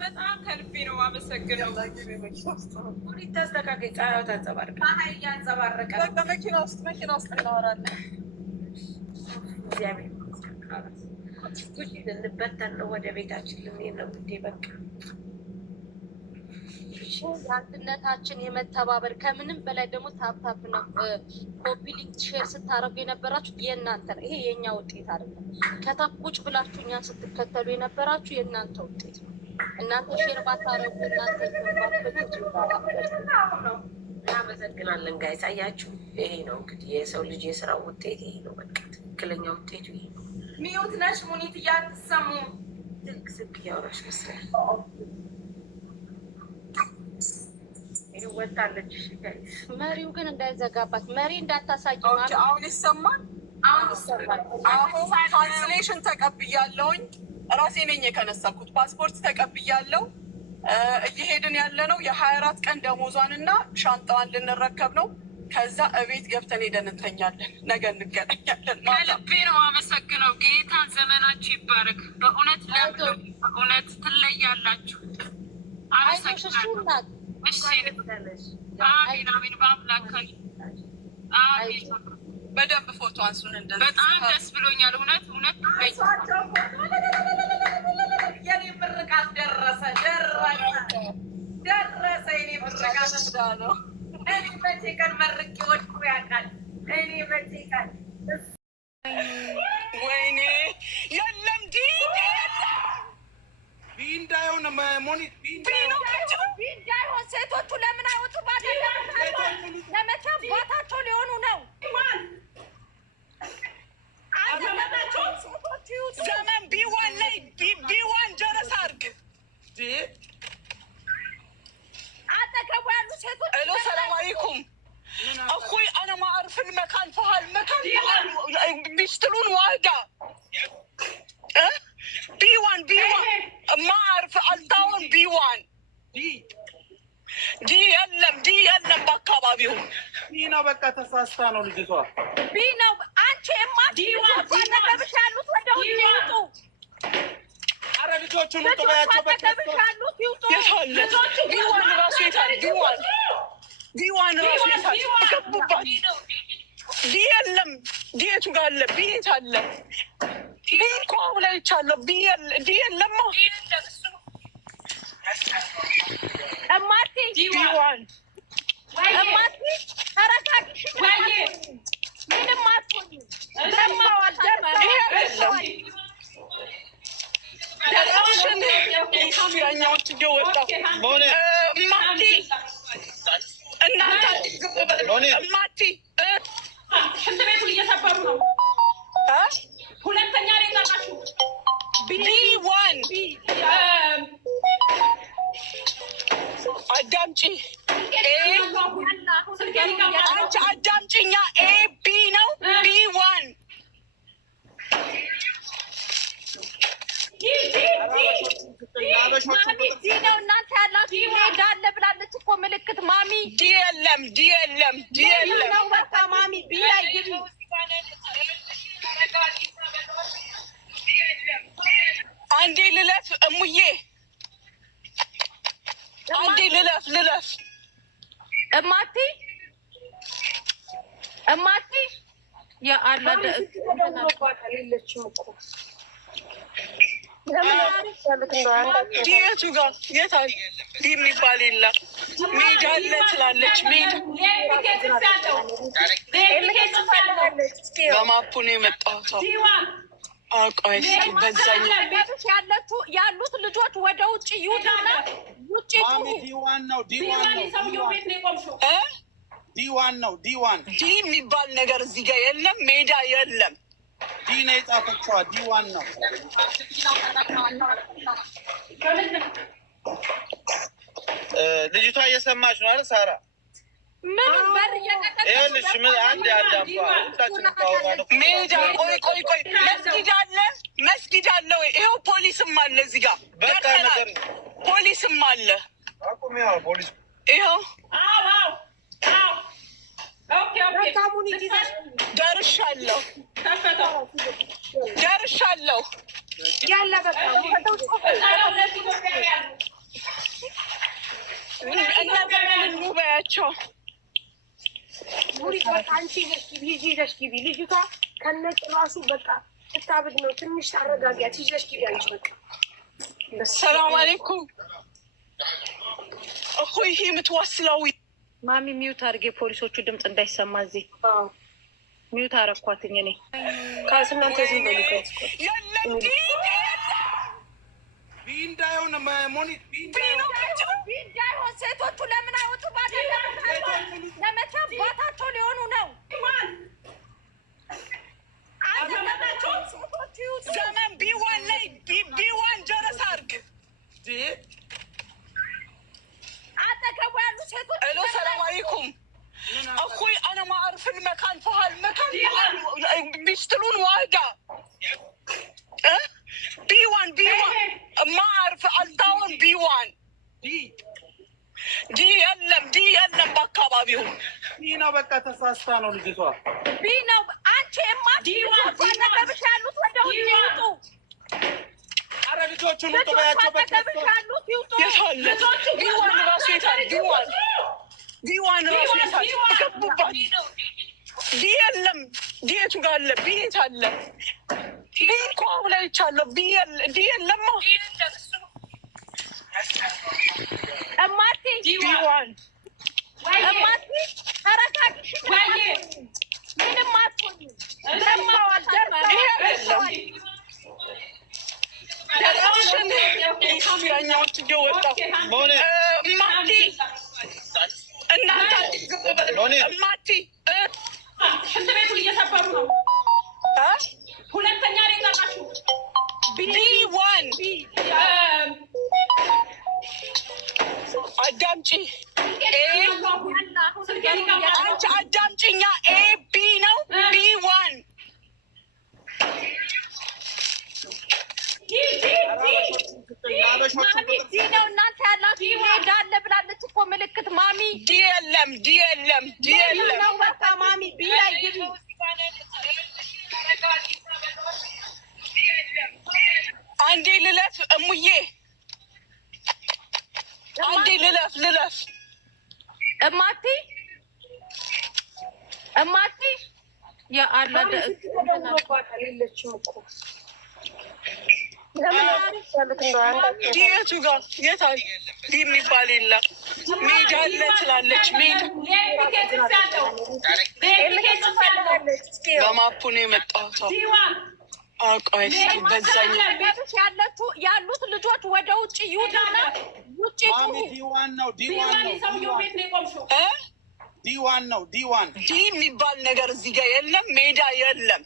በጣም ከልቤ ነው አመሰግነው። ሁሉ ተስተካከለ። ጻያው ታንጸባርቀ ያንጸባረቀ መኪና ውስጥ እናወራለን። እግዚአብሔር ጉጂ ልንበተን ነው። ወደ ቤታችን ልንሄድ ነው። ጉዴ በቃ አንድነታችን የመተባበር ከምንም በላይ ደግሞ ታፕታፕ ነው። ኮፒ ሊንክ ሼር ስታረጉ የነበራችሁ የእናንተ ነው። ይሄ የእኛ ውጤት አይደለም። ከታች ቁጭ ብላችሁ እኛን ስትከተሉ የነበራችሁ የእናንተ ውጤት ነው። እናንተ ሼር ባታረጉ እናንተ እናመሰግናለን። ጋይስ አያችሁ፣ ይሄ ነው እንግዲህ የሰው ልጅ የስራው ውጤት ይሄ ነው። በቃ ትክክለኛ ውጤቱ ይሄ ነው። ሚዩት ነሽ ሙኒት እያትሰሙ ትልቅ ስልክ እያወራሽ መስላል ወጣለች። ጋይስ መሪው ግን እንዳይዘጋባት መሪ እንዳታሳይ። አሁን ይሰማል። አሁን ትራንስሌሽን ተቀብያለሁኝ። ራሴ ነኝ የከነሳኩት። ፓስፖርት ተቀብያለሁ። እየሄድን ያለ ነው። የ24 ቀን ደሞዟን እና ሻንጣዋን ልንረከብ ነው። ከዛ እቤት ገብተን ሄደን እንተኛለን። ነገ እንገናኛለን። ከልቤ ነው አመሰግነው። ጌታ ዘመናችሁ ይባረክ። በእውነት በእውነት ትለያላችሁ። አመሰግናለሁ። አሜን አሜን። በአምላካችን አሜን። በደንብ ፎቶ አንሱን። እንደዚህ በጣም ደስ ብሎኛል። እውነት የኔ ምርቃት ደረሰ። የኔ ምርቃት ነው። እኔ መቼ ቀን መርቄ ወድቆ ያውቃል? እኔ መቼ ቀን ወይኔ የለም እንዳይሆን ሞኒት እንዳይሆን ሴቶቹ ለምን አይወጡ? ለመቼ ቦታቸው ሊሆኑ ነው? ዘመን ቢዋን ላይ ቢዋን ጀረስ አድርግ አጠገቡ ያሉ ሴቶች ሄሎ ሰላም አለይኩም እኩይ አነ ማዕርፍን መካን ፈሃል መካን ቢስትሉን ዋህዳ ቢዋን ማዕርፍ አልታውን ቢዋን ዲ የለም በአካባቢው ዲ ነው። በቃ ተሳስታ ነው ልጅቷ። ቢ ነው። አንቺ ማለበብሽ ያሉት ወደ ውጭ ይውጡ። አረ ልጆቹን ውጡ በያቸው። ማለበብሽ ያሉት ይውጡ። ቢዋን ራሱ የታል? ቢዋን ራሱ የታል? ገቡባት። ዲ የለም። ዲየቱ ጋር አለ። ቢየት አለ። ቢ እኮ አሁን አይቻለሁ። ዲ የለማ። እማቴ ቢዋን እማቴ ተረጋግሽ። ምንም አትሆኝም። ያኛዎች እየወጣ እማቴ እናንተ እማቴ ሽንት ቤቱን እየሰበሩ ነው። ሁለተኛ ላይ ቀራችሁ። ቢዋን አዳምጪ። አንቺ አዳምጪኛ። ኤ ቢ ነው። ቢዋን ማሚ ዲ ነው። እናንተ ያላችሁ ሜዳ አለ ብላለች እኮ ምልክት ማሚ። ዲ የለም ነው። በቃ ማሚ ቢ ላይ ግቢ። አንዴ ልለፍ እሙዬ፣ አንዴ ልለፍ እማቲ የአላደ ዲየቱ ጋር የታል? ዲ የሚባል የለም። ሜዳ አለ ትላለች። ሜዳ በማፑ ነው የመጣሁት። አውቃይ ያሉት ልጆች ወደ ውጭ ይውጡና ውጭ ዲዋን ነው። ዲ የሚባል ነገር እዚህ ጋር የለም። ሜዳ የለም። ዲ ነው የጻፈችዋ። ዲዋን ነው። ልጅቷ እየሰማች ነው አይደል ሳራ? ምንም በር ይኸውልሽ ምን አንድ ያዳምጣ ሁላችንም ታወራለሁ። ሜዳ ቆይ መስጊድ አለ ወይ? ይኸው ፖሊስም አለ እዚህ ጋር። በቃ ነገር ፖሊስም አለ። አቁም። ያው ፖሊስ ይኸው ደርሻለሁ። ያለ በቃ በያቸው። ሙሪት በቃ አንቺ ይዘሽ ግቢ። ልጅቷ ከነጭራሹ በቃ ስታብድ ነው። ትንሽ ታረጋጊያት። ይዘሽ ግቢ አንቺ በቃ። ሰላም አለይኩም እኮይ ይሄ የምትዋስለው ማሚ ሚዩት አድርጌ ፖሊሶቹ ድምፅ እንዳይሰማ እዚህ ሚዩት አረኳትኝ እኔ ካስናንተ ዝም በሉ የለም ቢንዳዩን ሞኒት ቢንዳይሆን ሴቶቹ ለምን አይወጡ? ለመቼ አባታቸው ሊሆኑ ነው? ዘመን ቢዋን ላይ ቢዋን ጀረስ አድርግ አጠገቡ ያሉ ሴቶች الو السلام عليكم اخوي انا ما اعرف المكان فهالمكان بيشترون واحدة بي 1 ما اعرف التاون بي 1 دي يلم በአካባቢው ዲና በቃ ተሳስታ ነው ልጅቷ ቢ ነው አንቺ አጠገብሽ ያሉት ወደ ውጭ ይውጡ። አረ ልጆቹን ውጡ በያቸው። ቢዋን ራሱ የታል? ቢዋን ራሱ የታል? ገቡባት። ቢ የለም። ዲየቱ ጋር አለ። ቢ የት አለ? ቢ እኮ አሁን ላይ ይቻለሁ። ዲ የለማ። እማቴ ቢዋን እማቴ ተረጋግሽ። ምንም አትሆኝም። ካሜራኛዎች እየወጣ እማቲ እናንተ እማቲ ሽንት ቤቱን እየሰበሩ ነው። ሁለተኛ ላይ ጠራችሁ። ቢ1 አዳምጪ። አንቺ አዳምጪኛ። ኤ ቢ ነው። ቢ1 ዲ ነው። እናንተ ያላችሁ ሜዳ አለ ብላለች እኮ ምልክት ማሚ። ዲ የለም ነው። በቃ ማሚ ቢ ላይ ግቢ። አንዴ ልለፍ እሙዬ፣ አንዴ ልለፍ እማቲ የአላደ የለችም እኮ ዲየቱ ጋር የታል? ዲ የሚባል የለም። ሜዳ አለ ትላለች። ሜዳ በማፑ ነው የመጣሁት። ቆይ እስኪ በዛኛው ያሉት ልጆች ወደ ውጭ ይውጣና ውጭ ዲዋን ነው። ዲ የሚባል ነገር እዚህ ጋር የለም። ሜዳ የለም።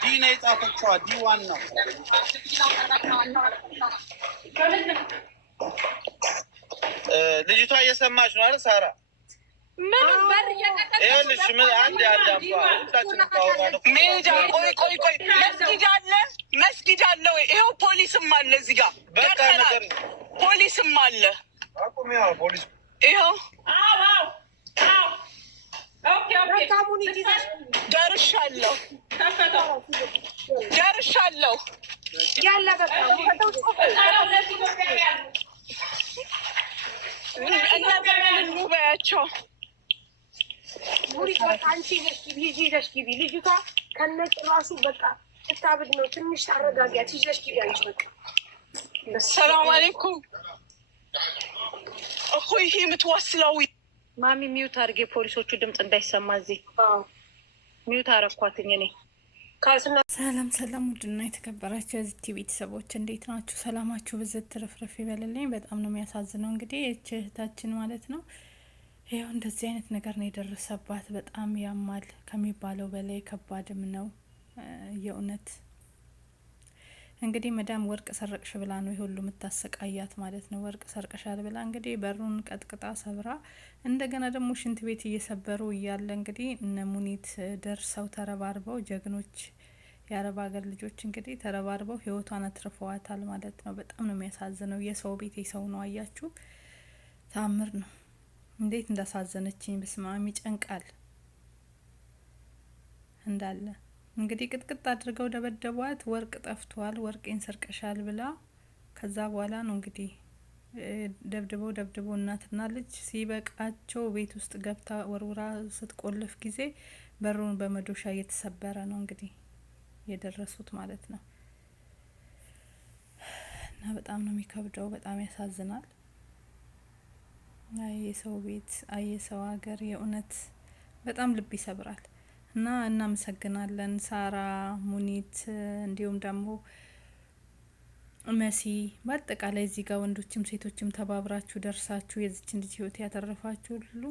ዲ ነው የጻፈችዋ። ዲዋን ነው። ልጅቷ እየሰማች ነው አይደል ሳራ? ምንም በር ይኸውልሽ አንድ ያዳምጣ ሁላችንም ታወራለሁ። ሜዳ ቆይ መስጊድ አለ ወይ? ይኸው ፖሊስም አለ እዚህ ጋር ደርሰናል። ፖሊስም አለ። ይኸው ደርሻለሁ። ያለ በቃ እነዘመንን በያቸው። ሙሪት በቃ አንቺ ይዘሽ ግቢ። ልጅቷ ከነጭራሹ በቃ ስታብድ ነው። ትንሽ ታረጋጊያት። ይዘሽ ግቢ አንቺ በቃ። ሰላም አለይኩም እኮይ ይሄ የምትዋስለው ማሚ ሚዩት አድርጌ ፖሊሶቹ ድምፅ እንዳይሰማ እዚህ ሚዩት አረኳትኝ እኔ። ሰላም ውድና የተከበራችሁ የዚህ ቤተሰቦች እንዴት ናችሁ? ሰላማችሁ ብዝት ትርፍርፍ ይበልልኝ። በጣም ነው የሚያሳዝነው። እንግዲህ ይህች እህታችን ማለት ነው ያው እንደዚህ አይነት ነገር ነው የደረሰባት። በጣም ያማል ከሚባለው በላይ ከባድም ነው የእውነት። እንግዲህ መዳም ወርቅ ሰረቅሽ ብላ ነው ይሁሉ የምታሰቃያት ማለት ነው። ወርቅ ሰርቀሻል ብላ እንግዲህ በሩን ቀጥቅጣ ሰብራ እንደገና ደግሞ ሽንት ቤት እየሰበሩ እያለ እንግዲህ እነ ሙኒት ደርሰው ተረባርበው ጀግኖች የአረብ ሀገር ልጆች እንግዲህ ተረባርበው ህይወቷን አትርፈዋታል ማለት ነው። በጣም ነው የሚያሳዝነው። የሰው ቤት የሰው ነው። አያችሁ፣ ታምር ነው። እንዴት እንዳሳዘነችኝ በስማም ይጨንቃል እንዳለ እንግዲህ ቅጥቅጥ አድርገው ደበደቧት። ወርቅ ጠፍቷል፣ ወርቄን ሰርቀሻል ብላ ከዛ በኋላ ነው እንግዲህ ደብድበው እናትና ልጅ ሲበቃቸው ቤት ውስጥ ገብታ ወርውራ ስትቆልፍ ጊዜ በሩን በመዶሻ እየተሰበረ ነው እንግዲህ የደረሱት ማለት ነው። እና በጣም ነው የሚከብደው፣ በጣም ያሳዝናል። አይ የሰው ቤት፣ አይ የሰው ሀገር፣ የእውነት በጣም ልብ ይሰብራል። እና እናመሰግናለን ሳራ፣ ሙኒት እንዲሁም ደግሞ መሲ በአጠቃላይ እዚህ ጋር ወንዶችም ሴቶችም ተባብራችሁ ደርሳችሁ የዚችን ልጅ ህይወት ያተረፋችሁ ሁሉ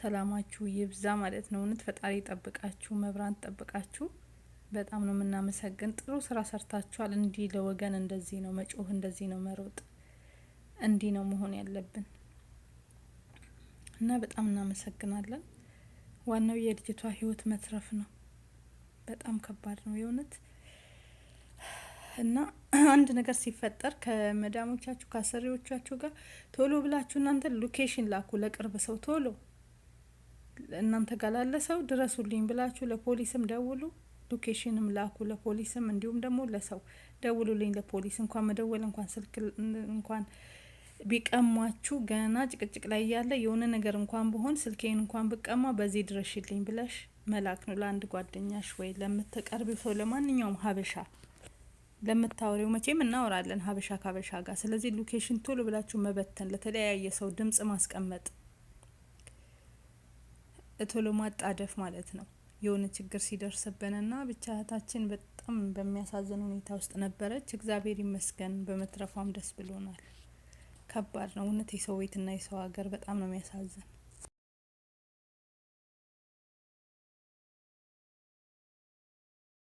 ሰላማችሁ ይብዛ ማለት ነው። እውነት ፈጣሪ ጠብቃችሁ፣ መብራን ጠብቃችሁ። በጣም ነው የምናመሰግን። ጥሩ ስራ ሰርታችኋል። እንዲህ ለወገን እንደዚህ ነው መጮህ፣ እንደዚህ ነው መሮጥ፣ እንዲህ ነው መሆን ያለብን እና በጣም እናመሰግናለን። ዋናው የልጅቷ ህይወት መትረፍ ነው። በጣም ከባድ ነው የእውነት። እና አንድ ነገር ሲፈጠር ከመዳሞቻችሁ ከአሰሪዎቻችሁ ጋር ቶሎ ብላችሁ እናንተ ሎኬሽን ላኩ ለቅርብ ሰው፣ ቶሎ እናንተ ጋር ላለ ሰው ድረሱልኝ ብላችሁ ለፖሊስም ደውሉ፣ ሎኬሽንም ላኩ ለፖሊስም፣ እንዲሁም ደግሞ ለሰው ደውሉልኝ ለፖሊስ። እንኳን መደወል እንኳን ስልክ እንኳን ቢቀሟችሁ ገና ጭቅጭቅ ላይ ያለ የሆነ ነገር እንኳን በሆን ስልኬን እንኳን ብቀማ በዚህ ድረሽልኝ ብለሽ መላክ ነው ለአንድ ጓደኛሽ ወይ ለምትቀርቢው ሰው፣ ለማንኛውም ሀበሻ ለምታወሪው። መቼም እናወራለን ሀበሻ ካበሻ ጋር። ስለዚህ ሎኬሽን ቶሎ ብላችሁ መበተን፣ ለተለያየ ሰው ድምጽ ማስቀመጥ፣ ቶሎ ማጣደፍ ማለት ነው የሆነ ችግር ሲደርስብንና ብቻ እህታችን በጣም በሚያሳዝን ሁኔታ ውስጥ ነበረች። እግዚአብሔር ይመስገን በመትረፏም ደስ ብሎናል። ከባድ ነው እውነት የሰው ቤትና የሰው ሀገር በጣም ነው የሚያሳዝን።